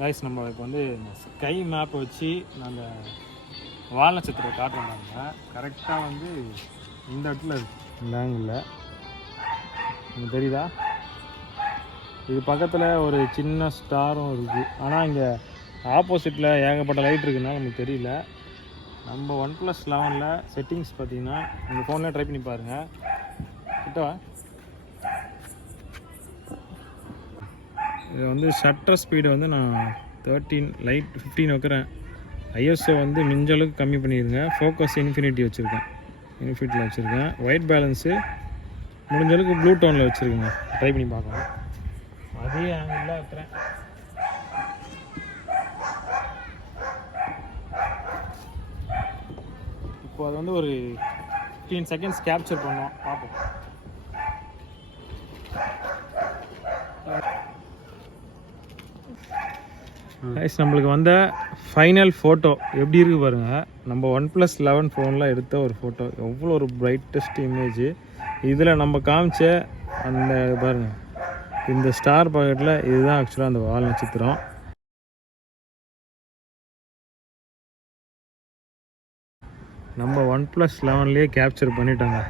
Guys நம்ம இப்போ வந்து ஸ்கை மேப்பை வச்சு அந்த வால் நட்சத்திரம் காட்டுறாங்க. கரெக்டாக வந்து இந்த இடத்துல இந்த ஆங்கிளில் உங்களுக்கு தெரியுதா? இது பக்கத்தில் ஒரு சின்ன ஸ்டாரும் இருக்குது. ஆனால் இங்கே ஆப்போசிட்டில் ஏகப்பட்ட லைட் இருக்குதுன்னா நமக்கு தெரியல. நம்ம OnePlus 11 செட்டிங்ஸ் பார்த்தீங்கன்னா உங்கள் ஃபோனில் ட்ரை பண்ணி பாருங்கள். கிட்டவா இது வந்து ஷட்டர் ஸ்பீடு வந்து நான் 13 லைட் 15 வைக்கிறேன். ISO வந்து மிஞ்சளவுக்கு கம்மி பண்ணிடுங்க. ஃபோக்கஸ் இன்ஃபினிட்டி வச்சுருக்கேன், இன்ஃபினிட்டியில் வச்சுருக்கேன். ஒயிட் பேலன்ஸு முடிஞ்சளவுக்கு ப்ளூ டோனில் வச்சுருக்கேங்க. ட்ரை பண்ணி பார்க்கலாம். அதே ஆங்கிளில் வைக்கிறேன். இப்போ அது வந்து ஒரு 15 செகண்ட்ஸ் கேப்சர் பண்ணுவோம், பார்ப்போம். நம்மளுக்கு வந்த ஃபைனல் ஃபோட்டோ எப்படி இருக்குது பாருங்கள். நம்ம OnePlus 11 ஃபோனில் எடுத்த ஒரு ஃபோட்டோ எவ்வளோ ஒரு பிரைட்டஸ்ட் இமேஜ். இதில் நம்ம காமிச்ச அந்த பாருங்கள், இந்த ஸ்டார் பாக்கெட்டில் இதுதான் ஆக்சுவலாக அந்த வால் நட்சத்திரம். நம்ம OnePlus 11லேயே கேப்சர் பண்ணிட்டோங்க.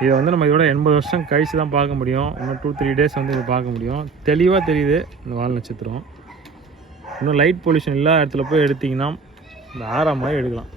இதை வந்து நம்ம இதோட 80 வருஷம் கழித்து தான் பார்க்க முடியும். இன்னும் 2-3 டேஸ் வந்து இதை பார்க்க முடியும். தெளிவாக தெரியுது இந்த வால் நட்சத்திரம். இன்னும் லைட் பொல்யூஷன் இல்லாத இடத்துல போய் எடுத்திங்கன்னா இந்த ஆறாம் மாதிரி எடுக்கலாம்.